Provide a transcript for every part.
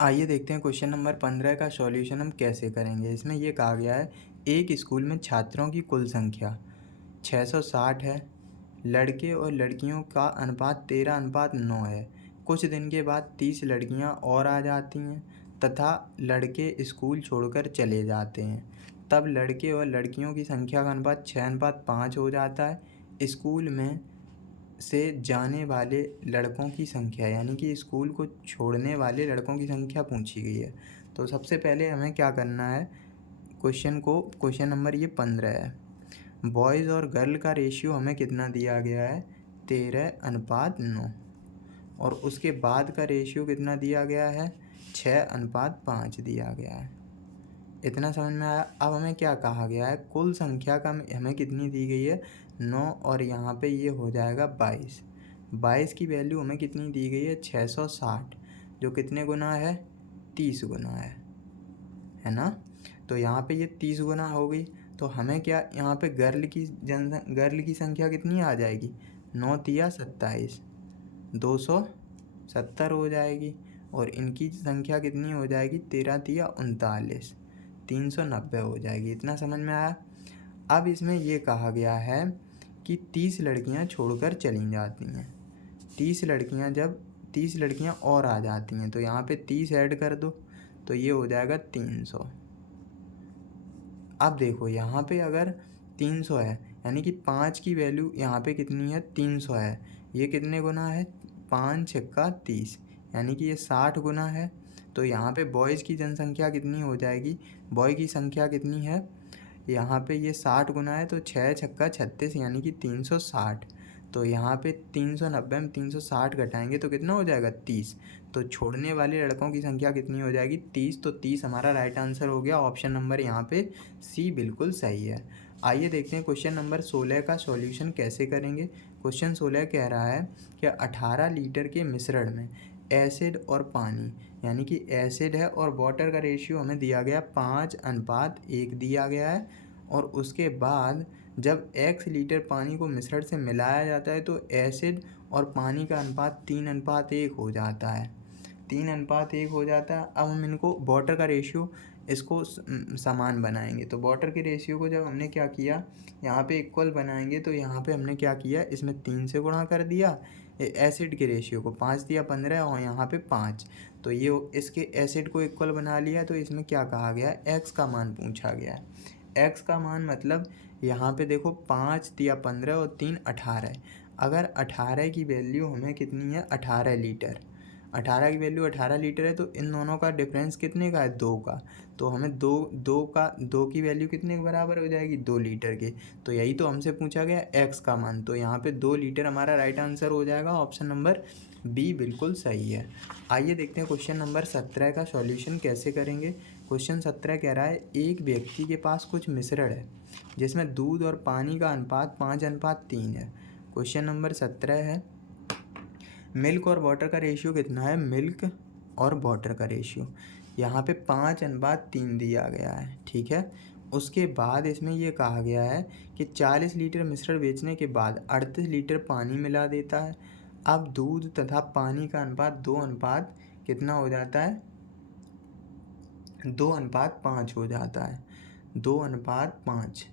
आइए देखते हैं क्वेश्चन नंबर 15 का सॉल्यूशन हम कैसे करेंगे। इसमें ये कहा गया है एक स्कूल में छात्रों की कुल संख्या 660 है। लड़के और लड़कियों का अनुपात 13:9 है। कुछ दिन के बाद 30 लड़कियां और आ जाती हैं तथा लड़के स्कूल छोड़कर चले जाते हैं। तब लड़के और लड़कियों की संख्या का अनुपात 6:5 हो जाता है। स्कूल में से जाने वाले लड़कों की संख्या यानी कि स्कूल को छोड़ने वाले लड़कों की संख्या पूछी गई है। तो सबसे पहले हमें क्या करना है, क्वेश्चन नंबर ये 15 है। बॉयज़ और गर्ल का रेशियो हमें कितना दिया गया है, 13:9 और उसके बाद का रेशियो कितना दिया गया है, 6:5 दिया गया है। इतना समझ में आया। अब हमें क्या कहा गया है, कुल संख्या का हमें कितनी दी गई है, 9 और यहाँ पे ये हो जाएगा 22। 22 की वैल्यू हमें कितनी दी गई है, 660, जो कितने गुना है, 30 गुना है ना। तो यहाँ पे ये 30 गुना हो गई। तो हमें क्या यहाँ पे गर्ल की संख्या कितनी आ जाएगी, 9 तिया 27, 270 हो जाएगी। और इनकी संख्या कितनी हो जाएगी, 13 तिया 39, 390 हो जाएगी। इतना समझ में आया। अब इसमें ये कहा गया है कि 30 लड़कियां छोड़कर चली जाती हैं। 30 लड़कियां और आ जाती हैं तो यहाँ पे 30 ऐड कर दो तो ये हो जाएगा 300। अब देखो यहाँ पे अगर 300 है यानी कि 5 की वैल्यू यहाँ पे कितनी है, 300 है। ये कितने गुना है, 5 छक्का 30, यानी कि ये 60 गुना है। तो यहाँ पे बॉयज़ की जनसंख्या कितनी हो जाएगी, बॉय की संख्या कितनी है, यहाँ पे ये 60 गुना है तो 6 छक्का 36 यानी कि 360। तो यहाँ पे 390 में 360 घटाएंगे तो कितना हो जाएगा, 30। तो छोड़ने वाले लड़कों की संख्या कितनी हो जाएगी, 30। तो 30 हमारा राइट आंसर हो गया। ऑप्शन नंबर यहाँ पे सी बिल्कुल सही है। आइए देखते हैं क्वेश्चन नंबर 16 का सॉल्यूशन कैसे करेंगे। क्वेश्चन 16 कह रहा है कि 18 लीटर के मिश्रण में एसिड और पानी यानी कि एसिड है और वाटर का रेशियो हमें दिया गया 5:1 दिया गया है। और उसके बाद जब x लीटर पानी को मिश्रण से मिलाया जाता है तो एसिड और पानी का अनुपात 3:1 हो जाता है। 3:1 हो जाता है। अब हम इनको वाटर का रेशियो इसको समान बनाएंगे। तो वाटर के रेशियो को जब हमने क्या किया, यहाँ पे इक्वल बनाएंगे तो यहाँ पे हमने क्या किया, इसमें 3 से गुणा कर दिया। एसिड के रेशियो को 5 दिया 15 और यहाँ पे 5, तो ये इसके एसिड को इक्वल बना लिया। तो इसमें क्या कहा गया, x का मान पूछा गया है। x का मान मतलब यहाँ पे देखो 5 दिया 15 और 3 18। अगर 18 की वैल्यू हमें कितनी है, 18 लीटर, 18 की वैल्यू 18 लीटर है तो इन दोनों का डिफरेंस कितने का है, 2 का। तो हमें दो की वैल्यू कितने के बराबर हो जाएगी, 2 लीटर के। तो यही तो हमसे पूछा गया x का मान। तो यहाँ पे 2 लीटर हमारा राइट आंसर हो जाएगा। ऑप्शन नंबर बी बिल्कुल सही है। आइए देखते हैं क्वेश्चन नंबर 17 का सॉल्यूशन कैसे करेंगे। क्वेश्चन 17 कह रहा है एक व्यक्ति के पास कुछ मिश्रण है जिसमें दूध और पानी का अनुपात 5:3 है। क्वेश्चन नंबर 17 है, मिल्क और वाटर का रेशियो कितना है, मिल्क और वाटर का रेशियो यहाँ पे 5:3 दिया गया है, ठीक है। उसके बाद इसमें ये कहा गया है कि 40 लीटर मिश्रण बेचने के बाद 38 लीटर पानी मिला देता है। अब दूध तथा पानी का अनुपात 2 कितना हो जाता है, 2:5 हो जाता है, 2:5।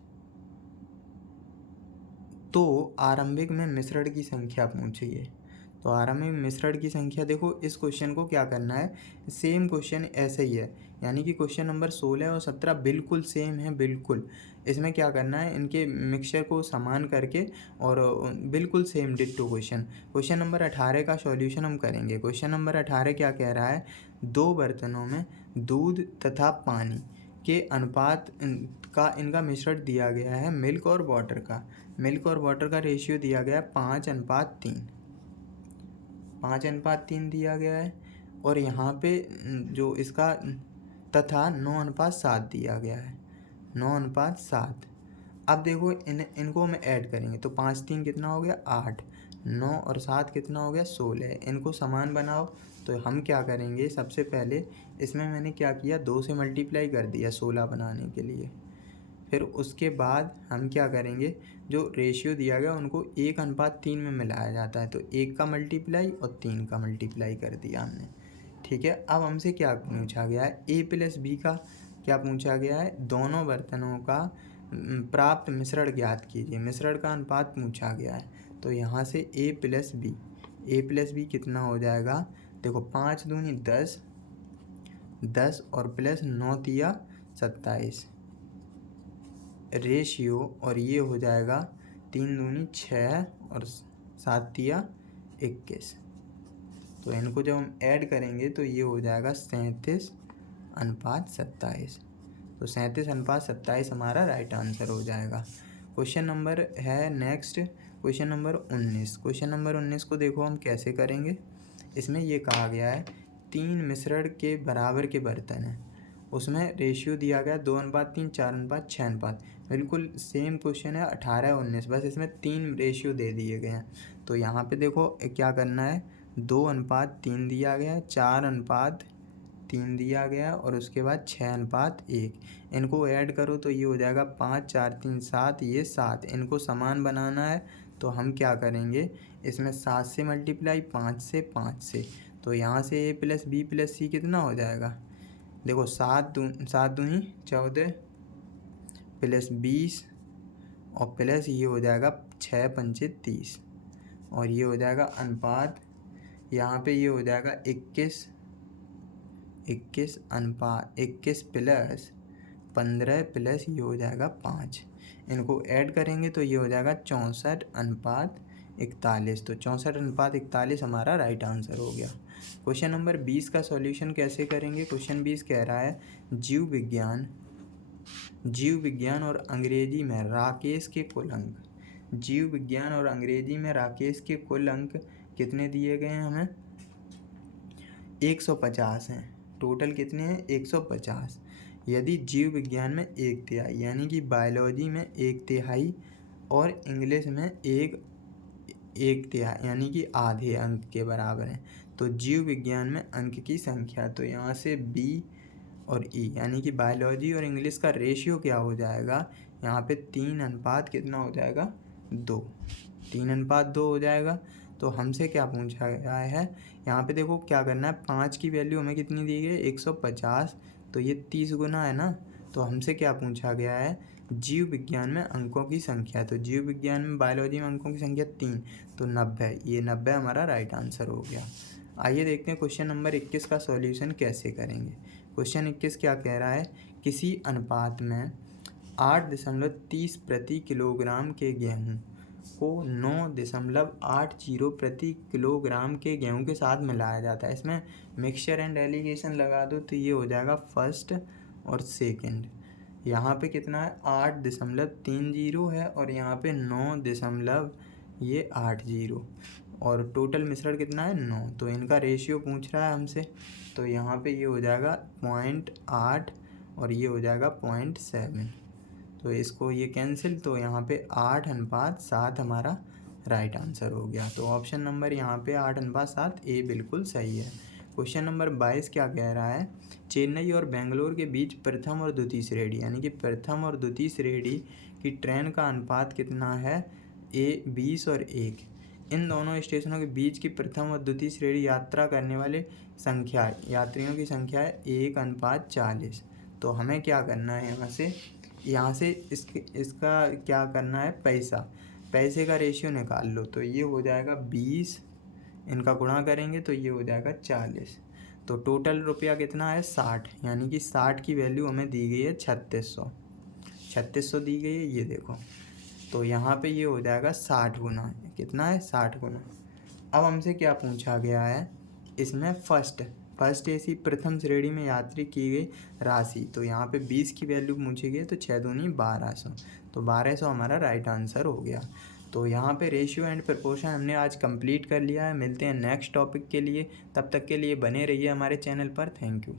तो आरंभिक में मिश्रण की संख्या पूछिए। तो आरंभिक मिश्रण की संख्या, देखो इस क्वेश्चन को क्या करना है, सेम क्वेश्चन ऐसे ही है, यानी कि क्वेश्चन नंबर 16 और 17 बिल्कुल सेम है, बिल्कुल। इसमें क्या करना है, इनके मिक्सचर को समान करके और बिल्कुल सेम डिट्टो क्वेश्चन नंबर 18 का सॉल्यूशन हम करेंगे। क्वेश्चन नंबर 18 क्या कह रहा है, 2 बर्तनों में दूध तथा पानी के अनुपात का इनका मिश्रण दिया गया है, मिल्क और वाटर का। मिल्क और वाटर का रेशियो दिया गया है 5:3, 5:3 दिया गया है। और यहाँ पे जो इसका तथा 9:7 दिया गया है, 9:7। अब देखो इनको हम ऐड करेंगे तो 5 3 कितना हो गया, 8, 9 और 7 कितना हो गया, 16। इनको समान बनाओ। तो हम क्या करेंगे, सबसे पहले इसमें मैंने क्या किया, 2 से मल्टीप्लाई कर दिया 16 बनाने के लिए। फिर उसके बाद हम क्या करेंगे, जो रेशियो दिया गया उनको 1:3 में मिलाया जाता है। तो 1 का मल्टीप्लाई और 3 का मल्टीप्लाई कर दिया हमने। ठीक है। अब हमसे क्या पूछा गया है, ए प्लस बी का क्या पूछा गया है, दोनों बर्तनों का प्राप्त मिश्रण ज्ञात कीजिए, मिश्रण का अनुपात पूछा गया है। तो यहाँ से ए प्लस बी कितना हो जाएगा, देखो 5 दूनी 10, 10 और प्लस 9 तिया 27 रेशियो, और ये हो जाएगा 3 दूनी 6 और 7 तिया 21। तो इनको जब हम ऐड करेंगे तो ये हो जाएगा 37:27। तो 37:27 हमारा राइट आंसर हो जाएगा। क्वेश्चन नंबर है next, question number 19। Question number 19 को देखो हम कैसे करेंगे। इसमें ये कहा गया है 3 मिश्रण के बराबर के बर्तन हैं, उसमें रेशियो दिया गया 2:3, 4:6। बिल्कुल सेम क्वेश्चन है 18 और 19, बस इसमें 3 रेशियो दे दिए गए हैं। तो यहाँ पे देखो क्या करना है, 2:3 दिया गया है, 4:3 दिया गया और उसके बाद 6:1। इनको ऐड करो तो ये हो जाएगा 5, 4, 3, 7, ये 7। इनको समान बनाना है तो हम क्या करेंगे, इसमें 7 से मल्टीप्लाई, 5 से, 5 से। तो यहाँ से ए प्लस बी प्लस सी कितना हो जाएगा, देखो 7 दूनी 14 प्लस 20 और प्लस ये हो जाएगा 6 पंचे 30 और ये हो जाएगा अनुपात, यहाँ पे ये हो जाएगा 21 प्लस 15 प्लस ये हो जाएगा 5। इनको ऐड करेंगे तो ये हो जाएगा 64:41। तो 64:41 हमारा राइट आंसर हो गया। क्वेश्चन नंबर 20 का सॉल्यूशन कैसे करेंगे। क्वेश्चन 20 कह रहा है जीव विज्ञान और अंग्रेजी में राकेश के कुल अंक, जीव विज्ञान और अंग्रेजी में राकेश के कुल अंक कितने दिए गए हैं हमें, 150 हैं। टोटल कितने हैं, 150। यदि जीव विज्ञान में 1/3 यानी कि बायोलॉजी में 1/3 और इंग्लिश में 1/3 यानी कि आधे अंक के बराबर हैं, तो जीव विज्ञान में अंक की संख्या, तो यहाँ से बी और ई यानी कि बायोलॉजी और इंग्लिश का रेशियो क्या हो जाएगा, यहाँ पे 3 कितना हो जाएगा, 2। 3:2 हो जाएगा। तो हमसे क्या पूछा गया है, यहाँ पे देखो क्या करना है, 5 की वैल्यू हमें कितनी दी गई, 150, तो ये 30 गुना है ना। तो हमसे क्या पूछा गया है, जीव विज्ञान में अंकों की संख्या, तो जीव विज्ञान में बायोलॉजी में अंकों की संख्या 3, तो 90। ये 90 हमारा राइट आंसर हो गया। आइए देखते हैं क्वेश्चन नंबर 21 का सॉल्यूशन कैसे करेंगे। क्वेश्चन 21 क्या कह रहा है, किसी अनुपात में 8.30 प्रति किलोग्राम के गेहूँ को 9.80 प्रति किलोग्राम के गेहूँ के साथ मिलाया जाता है। इसमें मिक्सचर एंड एलिगेशन लगा दो तो ये हो जाएगा फर्स्ट और सेकंड। यहाँ पे कितना है, 8.30 है और यहाँ पे 9.80 और टोटल मिश्रण कितना है, 9। तो इनका रेशियो पूछ रहा है हमसे, तो यहाँ पे ये हो जाएगा 0.8 और ये हो जाएगा 0.7। तो इसको ये कैंसिल, तो यहाँ पे 8:7 हमारा राइट आंसर हो गया। तो ऑप्शन नंबर यहाँ पे 8:7 ए बिल्कुल सही है। क्वेश्चन नंबर 22 क्या कह रहा है, चेन्नई और बेंगलोर के बीच प्रथम और द्वितीय श्रेणी यानी कि प्रथम और द्वितीय श्रेणी की ट्रेन का अनुपात कितना है, 20 और 1। इन दोनों स्टेशनों के बीच की प्रथम और द्वितीय श्रेणी यात्रा करने वाले यात्रियों की संख्या है 1:40। तो हमें क्या करना है, यहाँ से इसका क्या करना है, पैसे का रेशियो निकाल लो। तो ये हो जाएगा 20, इनका गुणा करेंगे तो ये हो जाएगा 40। तो टोटल रुपया कितना है, 60, यानी कि 60 की वैल्यू हमें दी गई है 3600 दी गई है, ये देखो। तो यहाँ पे ये हो जाएगा 60 गुना, कितना है, 60 गुना। अब हमसे क्या पूछा गया है, इसमें फर्स्ट एसी प्रथम श्रेणी में यात्री की गई राशि, तो यहाँ पे 20 की वैल्यू पूछी गई, तो 6 दूनी 1200, तो 1200 हमारा राइट आंसर हो गया। तो यहाँ पे रेशियो एंड प्रपोर्शन हमने आज कंप्लीट कर लिया है। मिलते हैं नेक्स्ट टॉपिक के लिए, तब तक के लिए बने रहिए हमारे चैनल पर। Thank you.